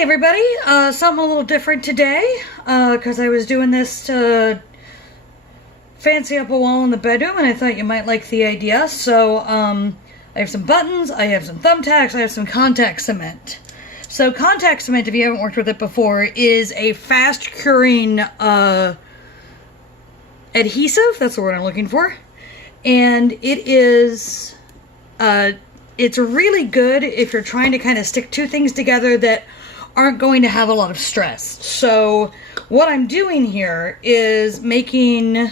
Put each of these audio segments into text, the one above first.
Hey everybody, something a little different today, because I was doing this to fancy up a wall in the bedroom and I thought you might like the idea. So, I have some buttons, I have some thumbtacks, I have some contact cement. So contact cement, if you haven't worked with it before, is a fast curing, adhesive, that's the word I'm looking for. And it is, it's really good if you're trying to kind of stick two things together that aren't going to have a lot of stress. So what I'm doing here is making,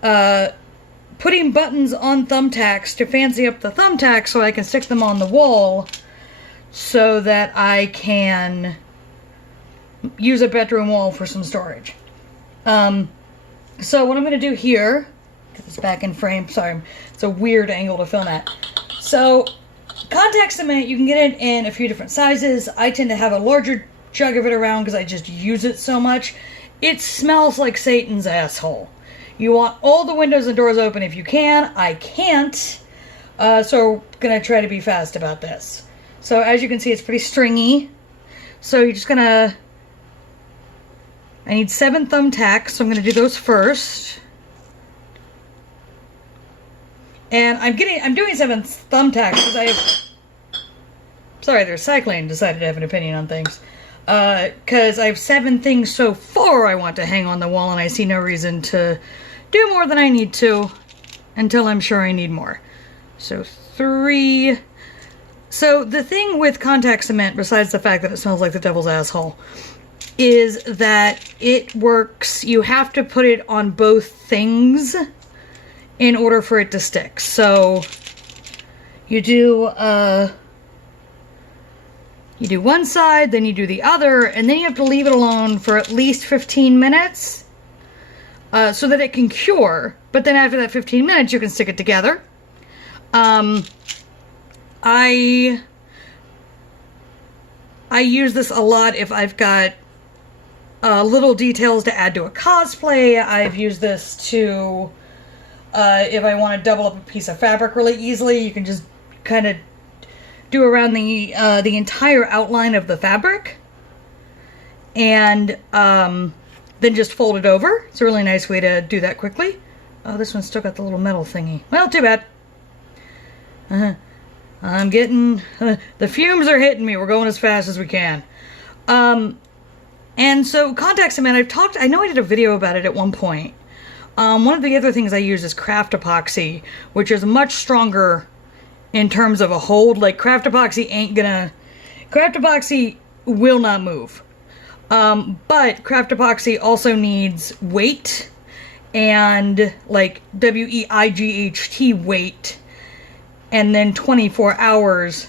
putting buttons on thumbtacks to fancy up the thumbtacks so I can stick them on the wall so that I can use a bedroom wall for some storage. So what I'm going to do here, get this back in frame, sorry, it's a weird angle to film at. So contact cement, you can get it in a few different sizes. I tend to have a larger jug of it around because I just use it so much. It smells like Satan's asshole. You want all the windows and doors open if you can. I can't. So I'm going to try to be fast about this. So as you can see, it's pretty stringy. So you're just going to... I need 7 thumbtacks, so I'm going to do those first. And I'm doing 7 thumbtacks because I have... Sorry, their cycling decided to have an opinion on things. Because I have 7 things so far I want to hang on the wall, and I see no reason to do more than I need to until I'm sure I need more. So 3... So the thing with contact cement, besides the fact that it smells like the devil's asshole, is that it works, you have to put it on both things in order for it to stick. So you do one side, then you do the other, and then you have to leave it alone for at least 15 minutes so that it can cure. But then after that 15 minutes, you can stick it together. I use this a lot if I've got little details to add to a cosplay. I've used this to, if I want to double up a piece of fabric really easily, you can just kind of do around the entire outline of the fabric. And then just fold it over. It's a really nice way to do that quickly. Oh, this one's still got the little metal thingy. Well, too bad. I'm getting... the fumes are hitting me. We're going as fast as we can. And so contact cement, I know I did a video about it at one point. One of the other things I use is craft epoxy, which is much stronger in terms of a hold. Like craft epoxy will not move. But craft epoxy also needs weight and like WEIGHT weight, and then 24 hours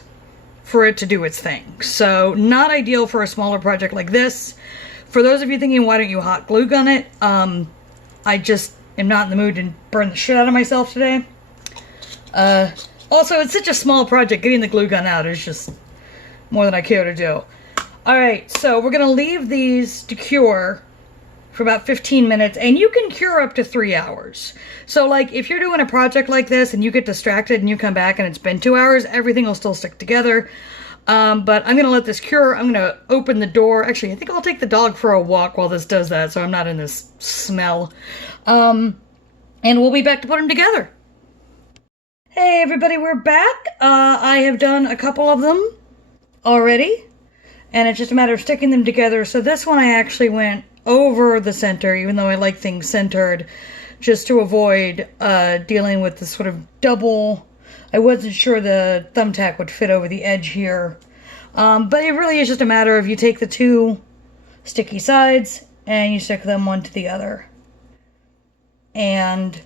for it to do its thing. So not ideal for a smaller project like this. For those of you thinking, why don't you hot glue gun it? I just am not in the mood to burn the shit out of myself today. Also, it's such a small project, getting the glue gun out is just more than I care to do. Alright, so we're going to leave these to cure for about 15 minutes, and you can cure up to 3 hours. So like, if you're doing a project like this and you get distracted and you come back and it's been 2 hours, everything will still stick together. But I'm going to let this cure. I'm going to open the door. Actually, I think I'll take the dog for a walk while this does that, so I'm not in this smell. And we'll be back to put them together. Hey everybody, we're back. I have done a couple of them already, and it's just a matter of sticking them together. So this one I actually went over the center, even though I like things centered, just to avoid dealing with the sort of double... I wasn't sure the thumbtack would fit over the edge here. But it really is just a matter of you take the 2 sticky sides and you stick them one to the other. And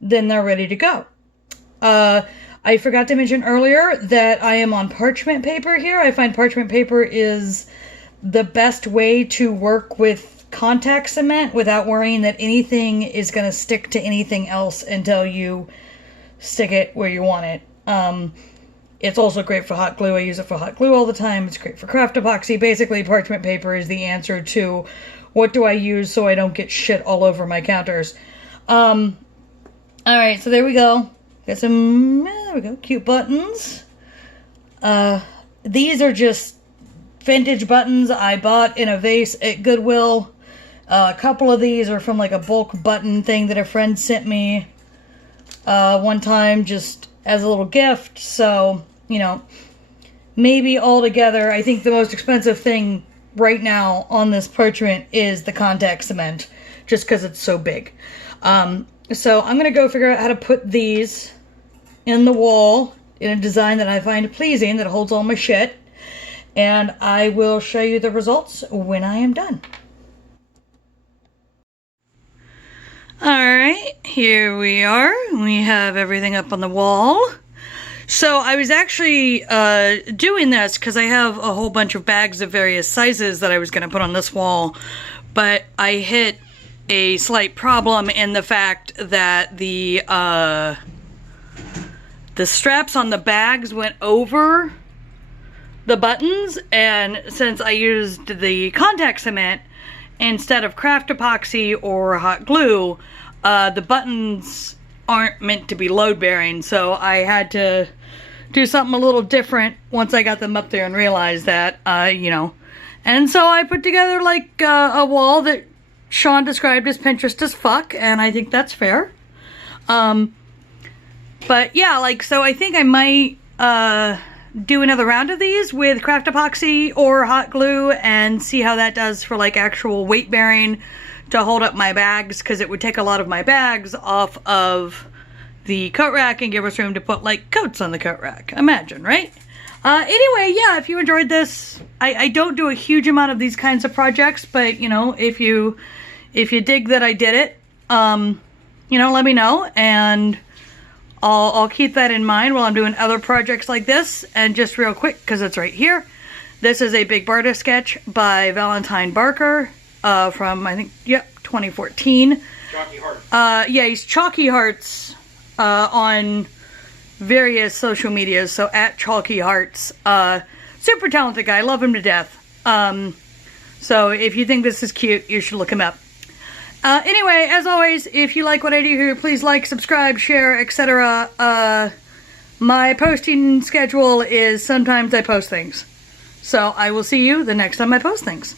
then they're ready to go. I forgot to mention earlier that I am on parchment paper here. I find parchment paper is the best way to work with contact cement without worrying that anything is going to stick to anything else until you stick it where you want it. It's also great for hot glue. I use it for hot glue all the time. It's great for craft epoxy. Basically, parchment paper is the answer to what do I use so I don't get shit all over my counters. Alright, so there we go. Got some, there we go, cute buttons. These are just vintage buttons I bought in a vase at Goodwill. A couple of these are from like a bulk button thing that a friend sent me one time just as a little gift. So, you know, maybe altogether, I think the most expensive thing right now on this parchment is the contact cement, just because it's so big. So I'm going to go figure out how to put these in the wall in a design that I find pleasing, that holds all my shit. And I will show you the results when I am done. Alright, here we are. We have everything up on the wall. So I was actually doing this because I have a whole bunch of bags of various sizes that I was going to put on this wall, but I hit a slight problem in the fact that the straps on the bags went over the buttons, and since I used the contact cement instead of craft epoxy or hot glue, the buttons aren't meant to be load bearing, so I had to do something a little different once I got them up there and realized that, you know. And so I put together like a wall that Sean described as Pinterest as fuck, and I think that's fair. But yeah, like, so I think I might do another round of these with craft epoxy or hot glue and see how that does for like actual weight bearing to hold up my bags, because it would take a lot of my bags off of the coat rack and give us room to put like coats on the coat rack. Imagine, right? Anyway, yeah, if you enjoyed this, I don't do a huge amount of these kinds of projects, but you know, if you dig that I did it, you know, let me know, and I'll keep that in mind while I'm doing other projects like this. And just real quick, because it's right here, this is a Big Barda sketch by Valentine Barker from, I think, yep, 2014. Chalky Heart. Yeah, he's Chalky Hearts on various social medias, so at Chalky Hearts. Super talented guy, love him to death. So if you think this is cute, you should look him up. Anyway, as always, if you like what I do here, please like, subscribe, share, etc. My posting schedule is sometimes I post things. So I will see you the next time I post things.